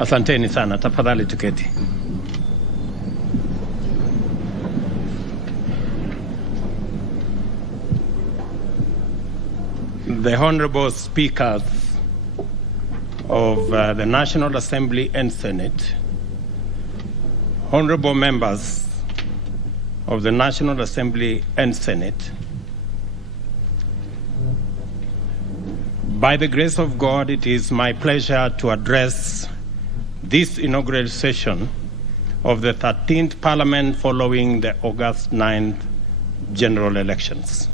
Asanteni sana, tafadhali tuketi. The Honorable Speakers of the National Assembly and Senate, Honorable Members of the National Assembly and Senate, by the grace of God, it is my pleasure to address this inaugural session of the 13th Parliament following the August 9th general elections.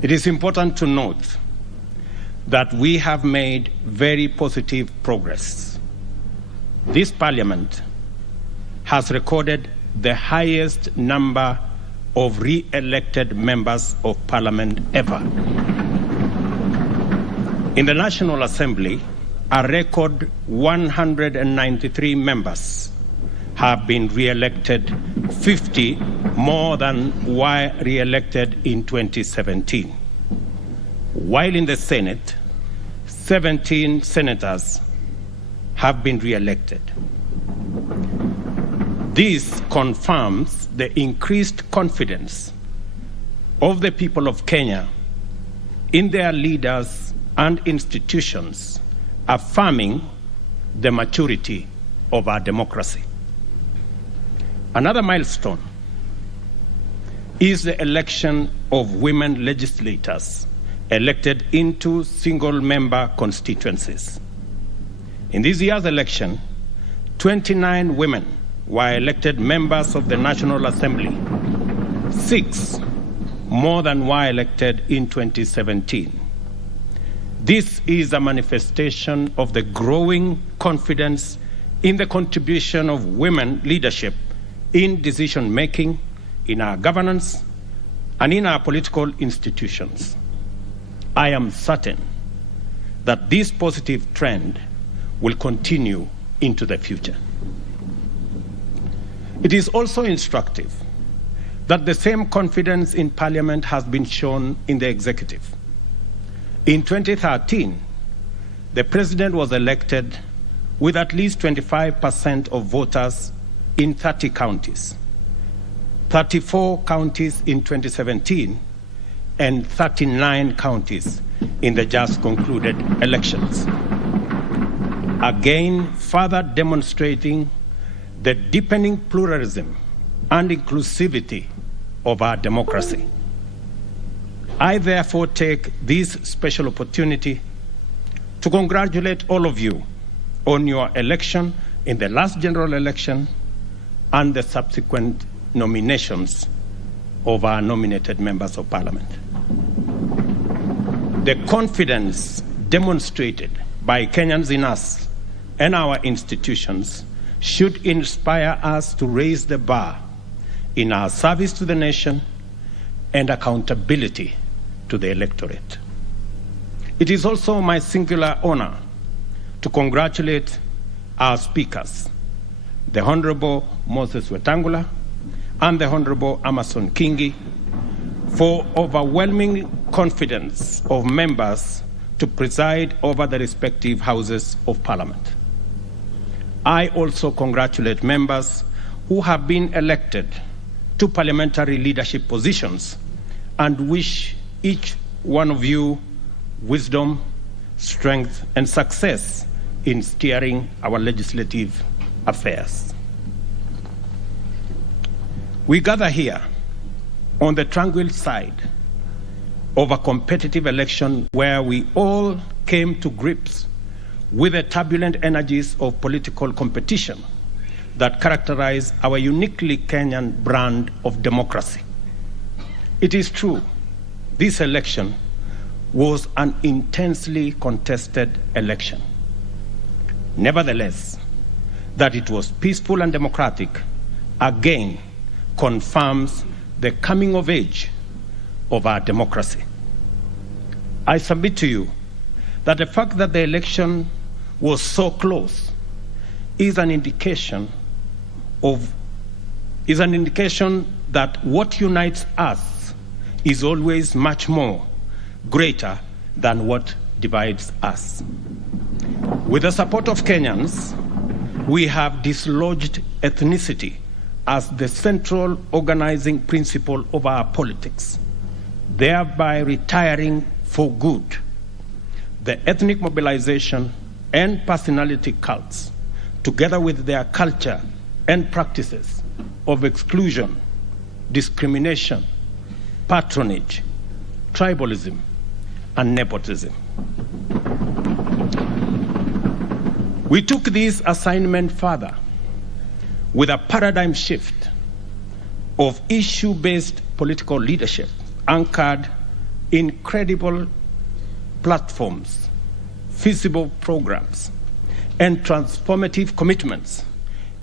It is important to note that we have made very positive progress. This Parliament has recorded the highest number of re-elected members of Parliament ever. In the National Assembly, a record 193 members have been re-elected, 50 more than were re-elected in 2017. While in the Senate, 17 senators have been re-elected. This confirms the increased confidence of the people of Kenya in their leaders and institutions, affirming the maturity of our democracy. Another milestone is the election of women legislators elected into single-member constituencies. In this year's election, 29 women were elected members of the National Assembly, 6 more than were elected in 2017. This is a manifestation of the growing confidence in the contribution of women leadership in decision-making, in our governance, and in our political institutions. I am certain that this positive trend will continue into the future. It is also instructive that the same confidence in Parliament has been shown in the executive. In 2013, the President was elected with at least 25% of voters in 30 counties, 34 counties in 2017, and 39 counties in the just concluded elections. Again, further demonstrating the deepening pluralism and inclusivity of our democracy. I therefore take this special opportunity to congratulate all of you on your election in the last general election and the subsequent nominations of our nominated members of Parliament. The confidence demonstrated by Kenyans in us and our institutions should inspire us to raise the bar in our service to the nation and accountability to the electorate. It is also my singular honor to congratulate our speakers, the Honorable Moses Wetangula and the Honorable Amason Kingi, for overwhelming confidence of members to preside over the respective houses of Parliament. I also congratulate members who have been elected to parliamentary leadership positions and wish each one of you wisdom, strength, and success in steering our legislative affairs. We gather here on the tranquil side of a competitive election where we all came to grips with the turbulent energies of political competition that characterize our uniquely Kenyan brand of democracy. It is true, this election was an intensely contested election. Nevertheless, that it was peaceful and democratic again confirms the coming of age of our democracy. I submit to you that the fact that the election was so close is an indication that what unites us is always much more greater than what divides us. With the support of Kenyans, we have dislodged ethnicity as the central organizing principle of our politics, thereby retiring for good the ethnic mobilization and personality cults, together with their culture and practices of exclusion, discrimination, patronage, tribalism, and nepotism. We took this assignment further with a paradigm shift of issue-based political leadership anchored in credible platforms, feasible programs, and transformative commitments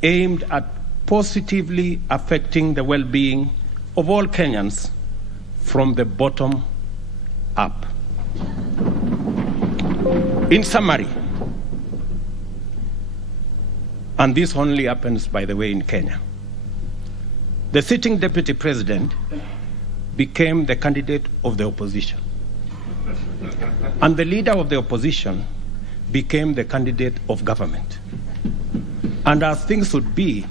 aimed at positively affecting the well-being of all Kenyans from the bottom up. In summary, and this only happens, by the way, in Kenya, the sitting deputy president became the candidate of the opposition, and the leader of the opposition became the candidate of government. And as things would be,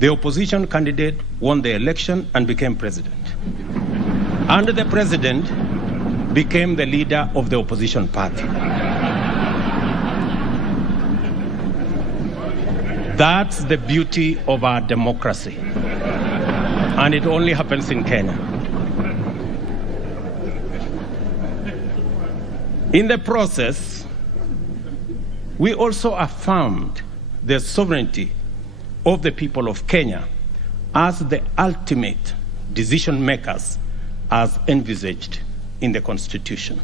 the opposition candidate won the election and became president. And the president became the leader of the opposition party. That's the beauty of our democracy. And it only happens in Kenya. In the process, we also affirmed the sovereignty of the people of Kenya as the ultimate decision makers as envisaged in the Constitution.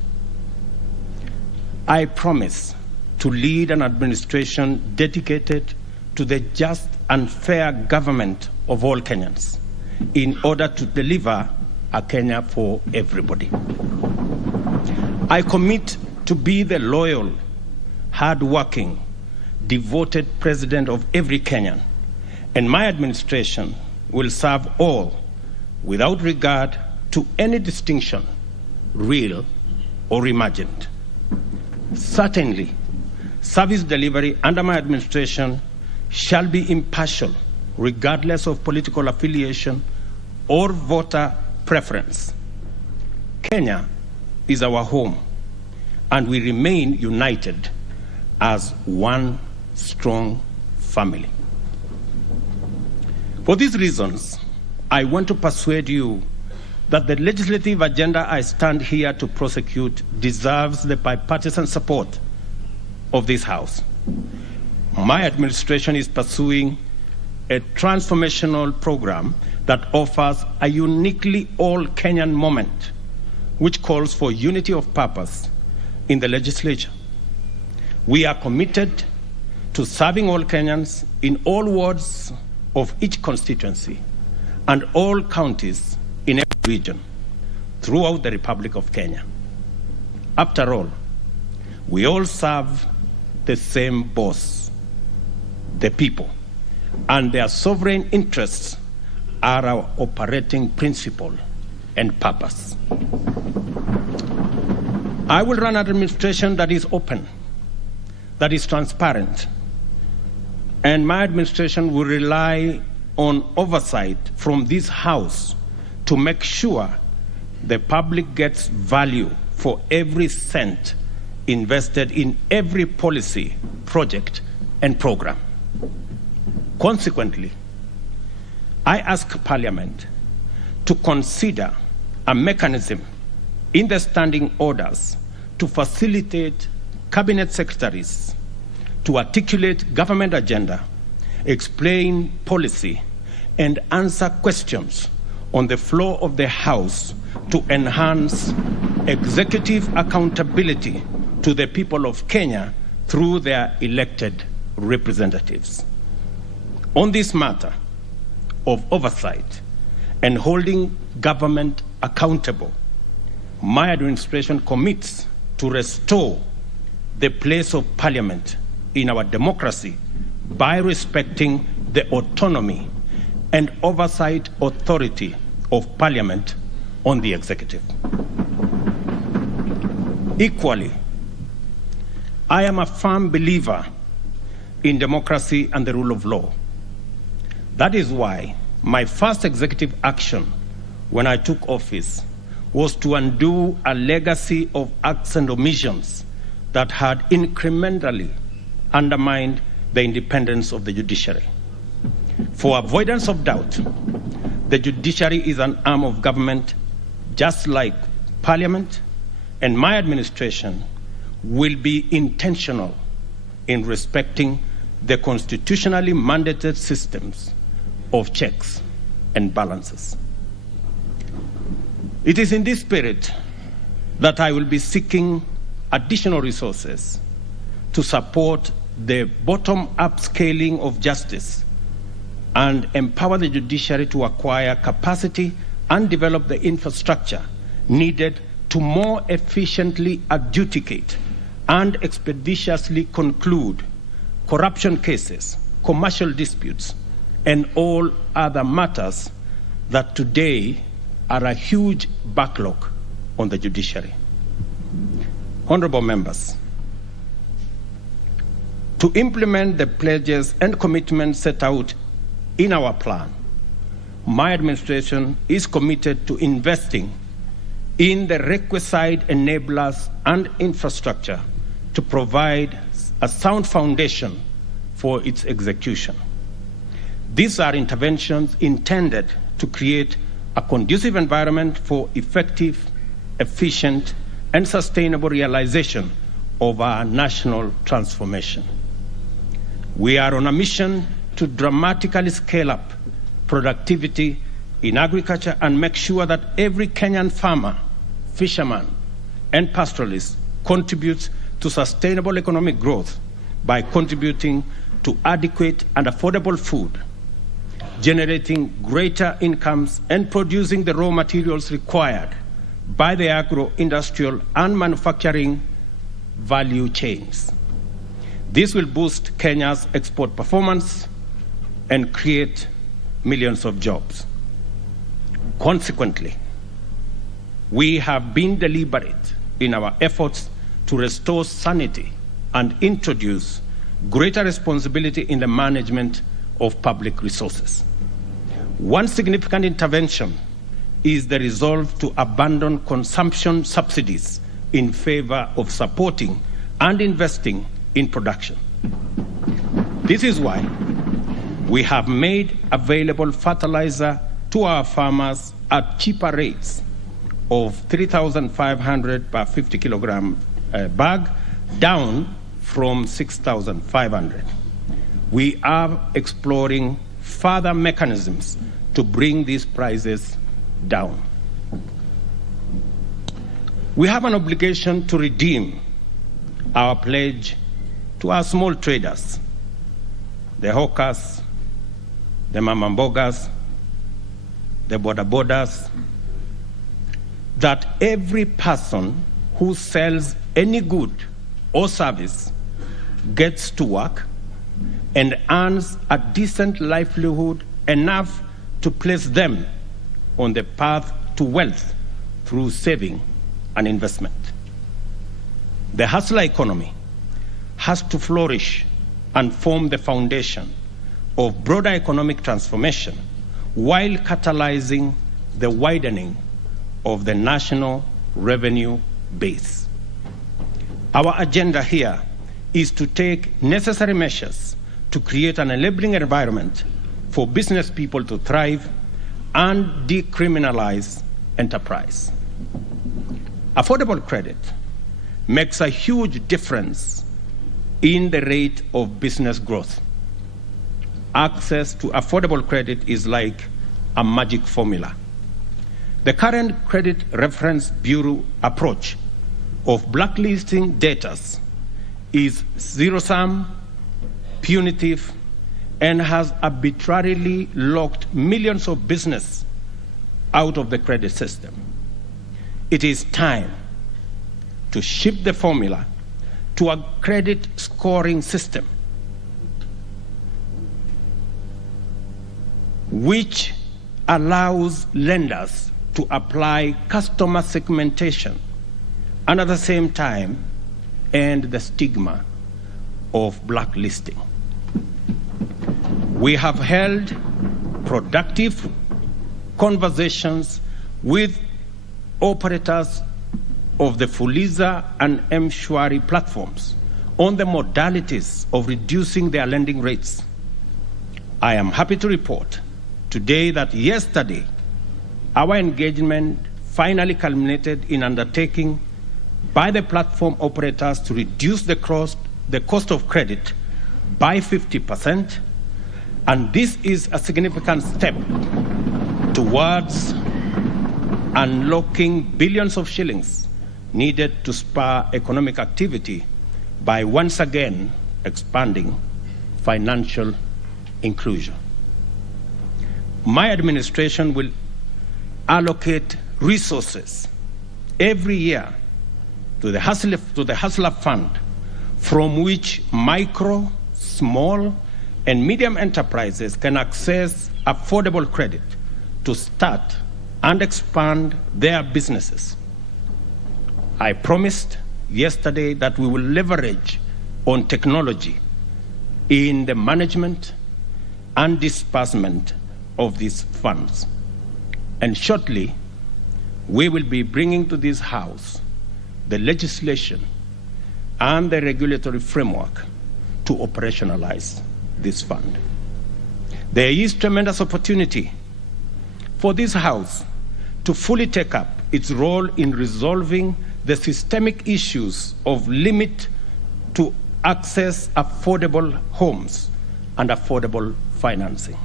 I promise to lead an administration dedicated to the just and fair government of all Kenyans in order to deliver a Kenya for everybody. I commit to be the loyal, hard-working, devoted president of every Kenyan, and my administration will serve all without regard to any distinction, real or imagined. Certainly, service delivery under my administration shall be impartial, regardless of political affiliation or voter preference. Kenya is our home, and we remain united as one strong family. For these reasons, I want to persuade you that the legislative agenda I stand here to prosecute deserves the bipartisan support of this House. My administration is pursuing a transformational program that offers a uniquely all-Kenyan moment, which calls for unity of purpose in the legislature. We are committed to serving all Kenyans in all wards of each constituency and all counties in every region throughout the Republic of Kenya. After all, we all serve the same boss, the people, and their sovereign interests are our operating principle and purpose. I will run an administration that is open, that is transparent, and my administration will rely on oversight from this House to make sure the public gets value for every cent invested in every policy, project, and program. Consequently, I ask Parliament to consider a mechanism in the standing orders to facilitate cabinet secretaries to articulate government agenda, explain policy, and answer questions on the floor of the House to enhance executive accountability to the people of Kenya through their elected representatives. On this matter of oversight and holding government accountable, my administration commits to restore the place of Parliament in our democracy by respecting the autonomy and oversight authority of Parliament on the executive. Equally, I am a firm believer in democracy and the rule of law. That is why my first executive action when I took office was to undo a legacy of acts and omissions that had incrementally undermined the independence of the judiciary. For avoidance of doubt, the judiciary is an arm of government just like Parliament, and my administration will be intentional in respecting the constitutionally mandated systems of checks and balances. It is in this spirit that I will be seeking additional resources to support the bottom-up scaling of justice and empower the judiciary to acquire capacity and develop the infrastructure needed to more efficiently adjudicate and expeditiously conclude corruption cases, commercial disputes, and all other matters that today are a huge backlog on the judiciary. Honorable members, to implement the pledges and commitments set out in our plan, my administration is committed to investing in the requisite enablers and infrastructure to provide a sound foundation for its execution. These are interventions intended to create a conducive environment for effective, efficient, and sustainable realization of our national transformation. We are on a mission to dramatically scale up productivity in agriculture and make sure that every Kenyan farmer, fisherman, and pastoralist contributes to sustainable economic growth by contributing to adequate and affordable food, generating greater incomes, and producing the raw materials required by the agro-industrial and manufacturing value chains. This will boost Kenya's export performance and create millions of jobs. Consequently, we have been deliberate in our efforts to restore sanity and introduce greater responsibility in the management of public resources. One significant intervention is the resolve to abandon consumption subsidies in favor of supporting and investing in production. This is why we have made available fertilizer to our farmers at cheaper rates of 3,500 per 50 kilogram bag, down from 6,500. We are exploring further mechanisms to bring these prices down. We have an obligation to redeem our pledge to our small traders, the hawkers, the mamambogas, the bodabodas, that every person who sells any good or service gets to work and earns a decent livelihood enough to place them on the path to wealth through saving and investment. The hustler economy has to flourish and form the foundation of broader economic transformation while catalyzing the widening of the national revenue base. Our agenda here is to take necessary measures to create an enabling environment for business people to thrive and decriminalize enterprise. Affordable credit makes a huge difference in the rate of business growth. Access to affordable credit is like a magic formula. The current Credit Reference Bureau approach of blacklisting debtors is zero-sum, punitive, and has arbitrarily locked millions of business out of the credit system. It is time to shift the formula to a credit scoring system which allows lenders to apply customer segmentation and at the same time end the stigma of blacklisting. We have held productive conversations with operators of the Fuliza and M-Shwari platforms on the modalities of reducing their lending rates. I am happy to report today that yesterday, our engagement finally culminated in undertaking by the platform operators to reduce the cost of credit by 50%, and this is a significant step towards unlocking billions of shillings needed to spur economic activity by once again expanding financial inclusion. My administration will allocate resources every year to the Hustler Fund, from which micro, small, and medium enterprises can access affordable credit to start and expand their businesses. I promised yesterday that we will leverage on technology in the management and disbursement of these funds. And shortly, we will be bringing to this House the legislation and the regulatory framework to operationalize this fund. There is tremendous opportunity for this House to fully take up its role in resolving the systemic issues of limit to access affordable homes and affordable financing.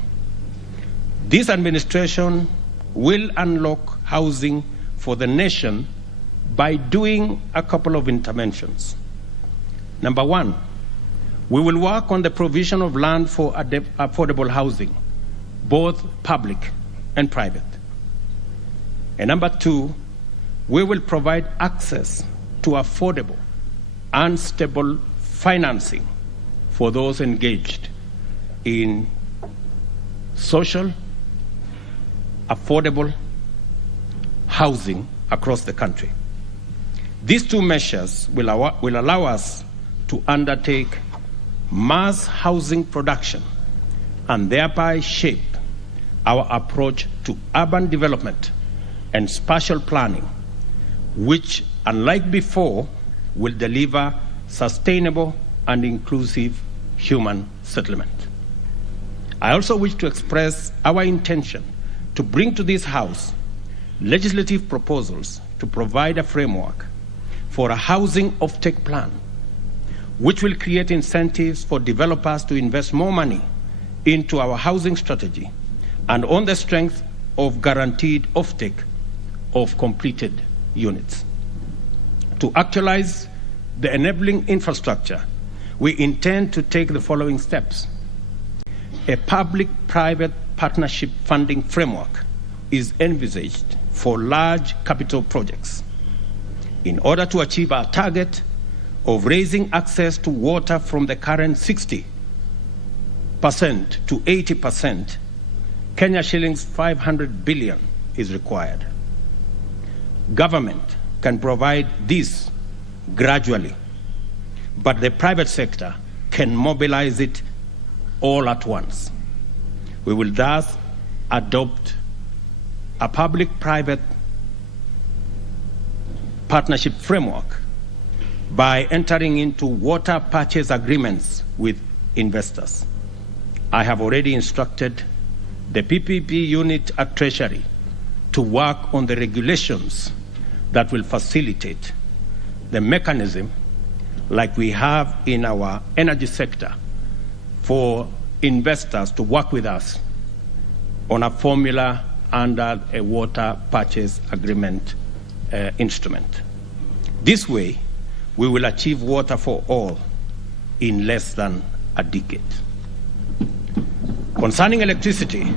This administration will unlock housing for the nation by doing a couple of interventions. Number one, we will work on the provision of land for affordable housing, both public and private. And number two, we will provide access to affordable and stable financing for those engaged in social, affordable housing across the country. These two measures will allow us to undertake mass housing production and thereby shape our approach to urban development and spatial planning, which, unlike before, will deliver sustainable and inclusive human settlement. I also wish to express our intention to bring to this House legislative proposals to provide a framework for a housing offtake plan, which will create incentives for developers to invest more money into our housing strategy and on the strength of guaranteed offtake of completed units. To actualize the enabling infrastructure, we intend to take the following steps. A public-private partnership funding framework is envisaged for large capital projects. In order to achieve our target of raising access to water from the current 60% to 80%, Kenya shillings 500 billion is required. Government can provide this gradually, but the private sector can mobilize it all at once. We will thus adopt a public-private partnership framework by entering into water purchase agreements with investors. I have already instructed the PPP unit at Treasury to work on the regulations that will facilitate the mechanism like we have in our energy sector for investors to work with us on a formula under a water purchase agreement instrument. This way, we will achieve water for all in less than a decade. Concerning electricity,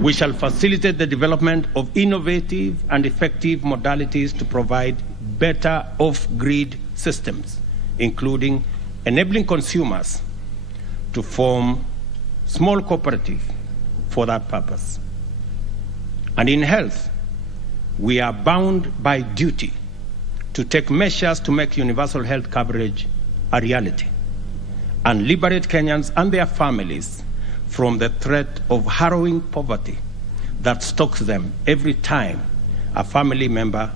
we shall facilitate the development of innovative and effective modalities to provide better off-grid systems, including enabling consumers to form small cooperatives for that purpose. And in health, we are bound by duty to take measures to make universal health coverage a reality and liberate Kenyans and their families from the threat of harrowing poverty that stalks them every time a family member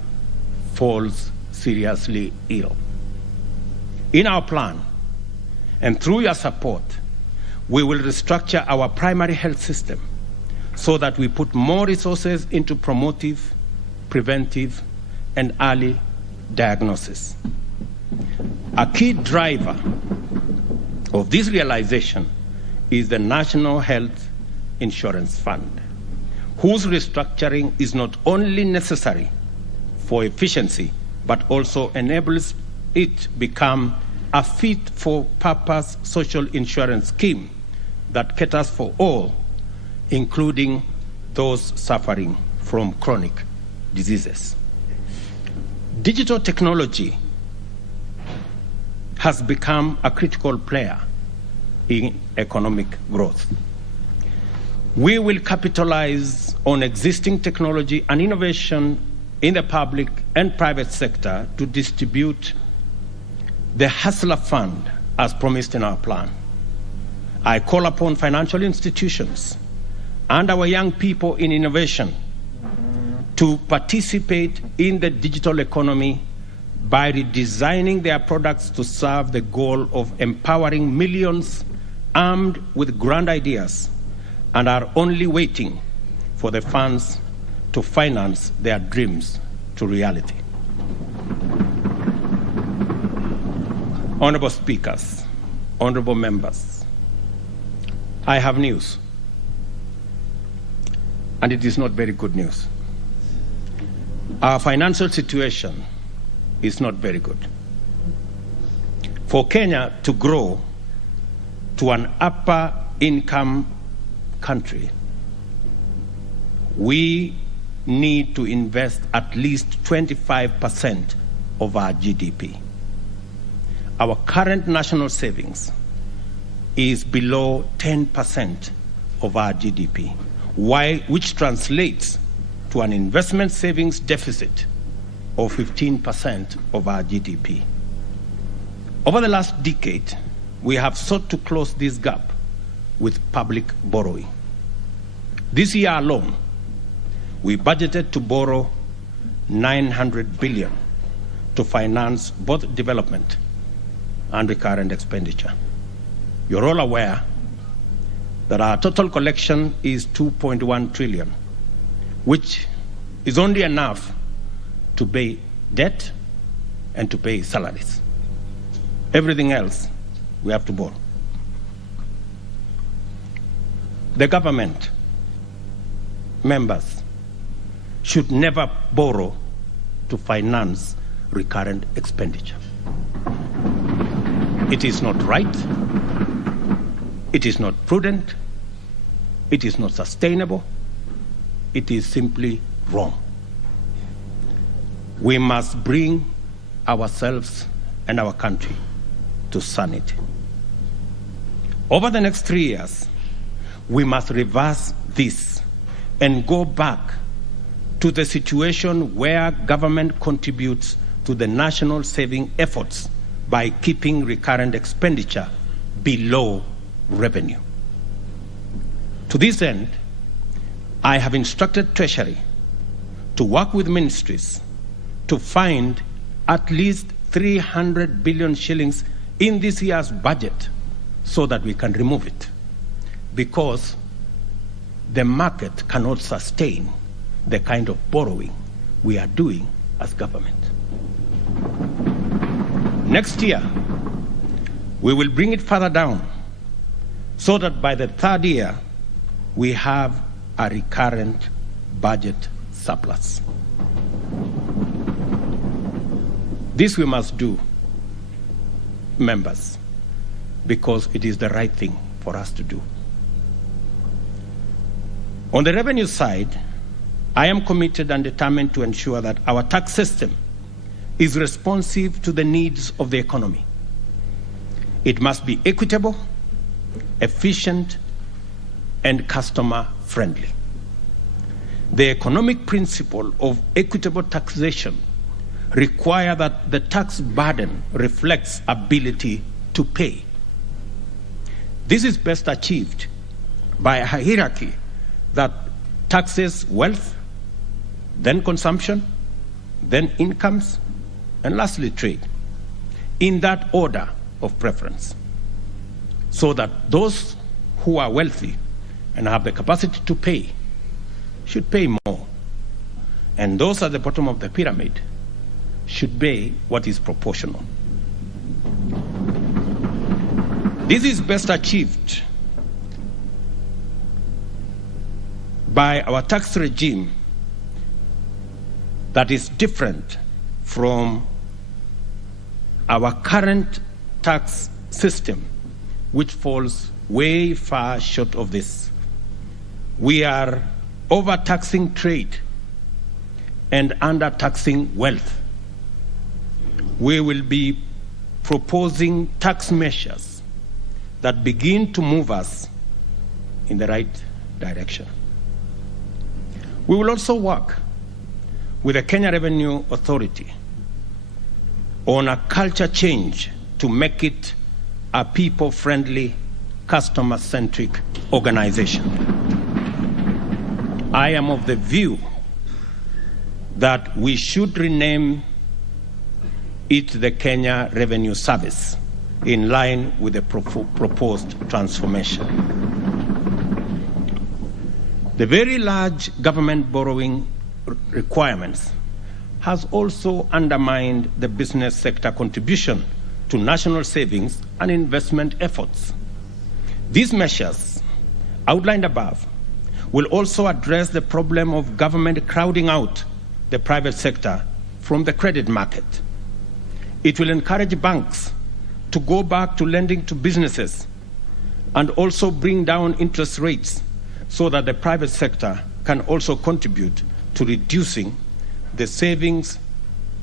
falls seriously ill. In our plan, and through your support, we will restructure our primary health system so that we put more resources into promotive, preventive, and early diagnosis. A key driver of this realization is the National Health Insurance Fund, whose restructuring is not only necessary for efficiency, but also enables it become a fit-for-purpose social insurance scheme that caters for all, including those suffering from chronic diseases. Digital technology has become a critical player in economic growth. We will capitalize on existing technology and innovation in the public and private sector to distribute the Hustler Fund as promised in our plan. I call upon financial institutions and our young people in innovation to participate in the digital economy by redesigning their products to serve the goal of empowering millions armed with grand ideas and are only waiting for the funds to finance their dreams to reality. Honorable speakers, honorable members, I have news, and it is not very good news. Our financial situation is not very good. For Kenya to grow to an upper income country, we need to invest at least 25% of our GDP. Our current national savings is below 10% of our GDP, which translates to an investment savings deficit of 15% of our GDP. Over the last decade, we have sought to close this gap with public borrowing. This year alone, we budgeted to borrow 900 billion to finance both development and recurrent expenditure. You're all aware that our total collection is 2.1 trillion, which is only enough to pay debt and to pay salaries. Everything else, we have to borrow. The government members should never borrow to finance recurrent expenditure. It is not right, it is not prudent, it is not sustainable, it is simply wrong. We must bring ourselves and our country to sanity. Over the next 3 years, we must reverse this and go back to the situation where government contributes to the national saving efforts by keeping recurrent expenditure below revenue. To this end, I have instructed Treasury to work with ministries to find at least 300 billion shillings in this year's budget so that we can remove it, because the market cannot sustain the kind of borrowing we are doing as government. Next year, we will bring it further down so that by the third year, we have a recurrent budget surplus. This we must do, members, because it is the right thing for us to do. On the revenue side, I am committed and determined to ensure that our tax system is responsive to the needs of the economy. It must be equitable, efficient, and customer-friendly. The economic principle of equitable taxation require that the tax burden reflects ability to pay. This is best achieved by a hierarchy that taxes wealth, then consumption, then incomes, and lastly trade, in that order of preference, so that those who are wealthy and have the capacity to pay should pay more, and those at the bottom of the pyramid should pay what is proportional. This is best achieved by our tax regime that is different from our current tax system, which falls way far short of this. We are overtaxing trade and undertaxing wealth. We will be proposing tax measures that begin to move us in the right direction. We will also work with the Kenya Revenue Authority on a culture change to make it a people-friendly, customer-centric organization. I am of the view that we should rename it the Kenya Revenue Service in line with the proposed transformation. The very large government borrowing requirements has also undermined the business sector contribution to national savings and investment efforts. These measures outlined above will also address the problem of government crowding out the private sector from the credit market. It will encourage banks to go back to lending to businesses and also bring down interest rates so that the private sector can also contribute to reducing the savings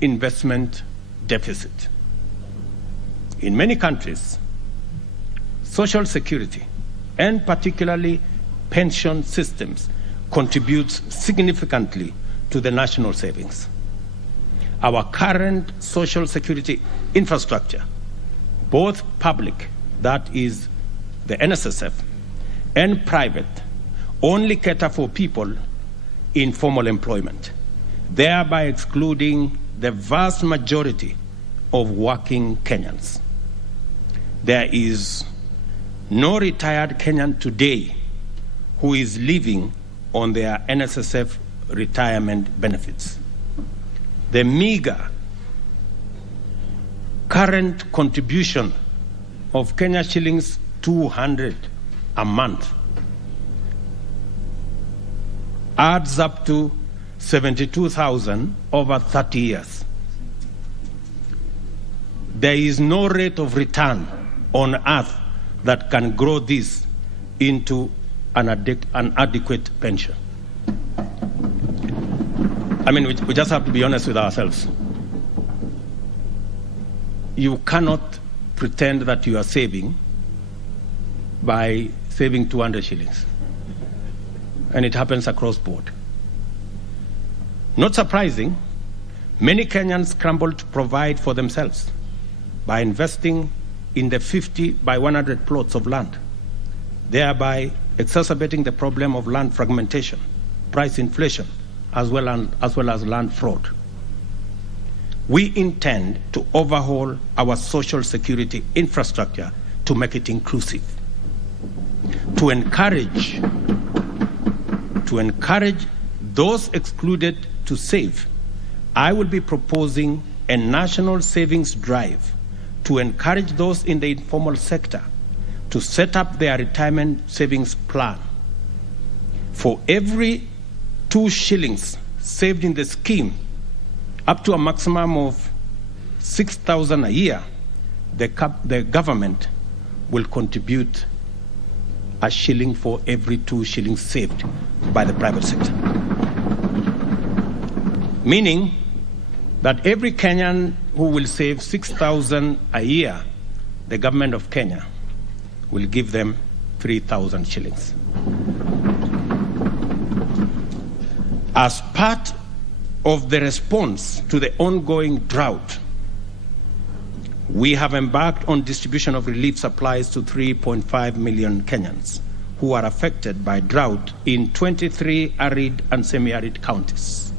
investment deficit. In many countries, social security, and particularly pension systems, contributes significantly to the national savings. Our current social security infrastructure, both public, that is the NSSF, and private, only cater for people in formal employment, thereby excluding the vast majority of working Kenyans. There is no retired Kenyan today who is living on their NSSF retirement benefits. The meager current contribution of Kenya shillings 200 a month adds up to 72,000 over 30 years. There is no rate of return on earth that can grow this into an adequate pension. I mean, we just have to be honest with ourselves. You cannot pretend that you are saving by saving 200 shillings. And it happens across board. Not surprising, many Kenyans scramble to provide for themselves by investing in the 50 by 100 plots of land, thereby exacerbating the problem of land fragmentation, price inflation, as well as land fraud. We intend to overhaul our social security infrastructure to make it inclusive, to encourage those excluded to save. I will be proposing a national savings drive to encourage those in the informal sector to set up their retirement savings plan. For every 2 shillings saved in the scheme, up to a maximum of 6,000 a year, the government will contribute a shilling for every 2 shillings saved by the private sector. Meaning that every Kenyan who will save 6,000 a year, the government of Kenya will give them 3,000 shillings. As part of the response to the ongoing drought, we have embarked on distribution of relief supplies to 3.5 million Kenyans who are affected by drought in 23 arid and semi-arid counties.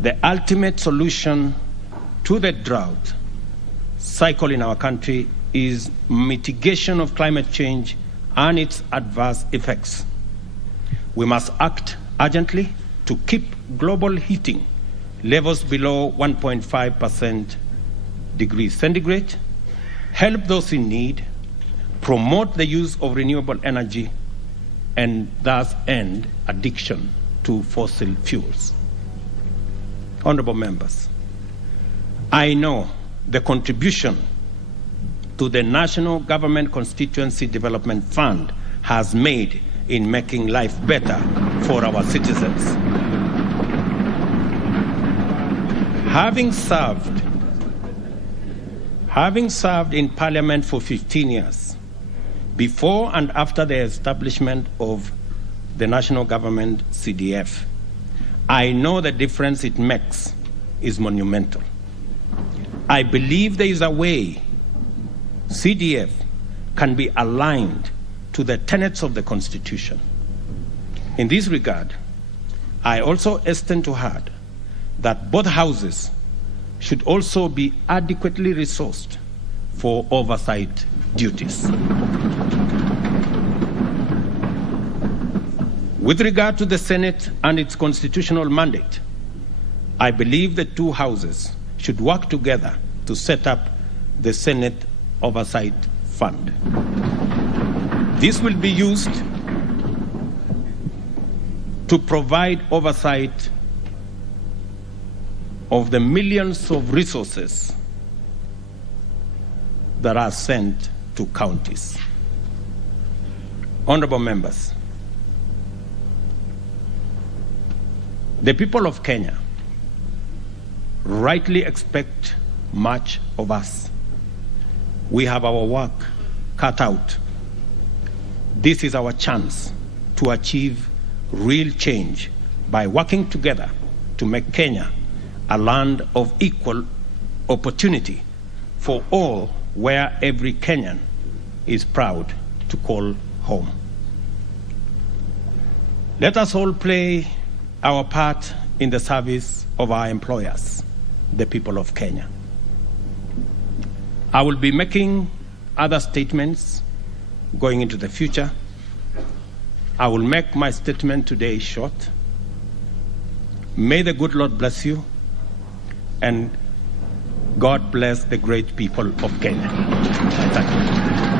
The ultimate solution to the drought cycle in our country is mitigation of climate change and its adverse effects. We must act urgently to keep global heating levels below 1.5 degrees centigrade, help those in need, promote the use of renewable energy, and thus end addiction to fossil fuels. Honorable members, I know the contribution to the National Government Constituency Development Fund has made in making life better for our citizens. Having served in Parliament for 15 years, before and after the establishment of the National Government CDF, I know the difference it makes is monumental. I believe there is a way CDF can be aligned to the tenets of the Constitution. In this regard, I also hasten to add that both houses should also be adequately resourced for oversight duties. With regard to the Senate and its constitutional mandate, I believe the two houses should work together to set up the Senate Oversight Fund. This will be used to provide oversight of the millions of resources that are sent to counties. Honorable members, the people of Kenya rightly expect much of us. We have our work cut out. This is our chance to achieve real change by working together to make Kenya a land of equal opportunity for all, where every Kenyan is proud to call home. Let us all play our part in the service of our employers, the people of Kenya. I will be making other statements going into the future. I will make my statement today short. May the good Lord bless you, and God bless the great people of Kenya. Thank you.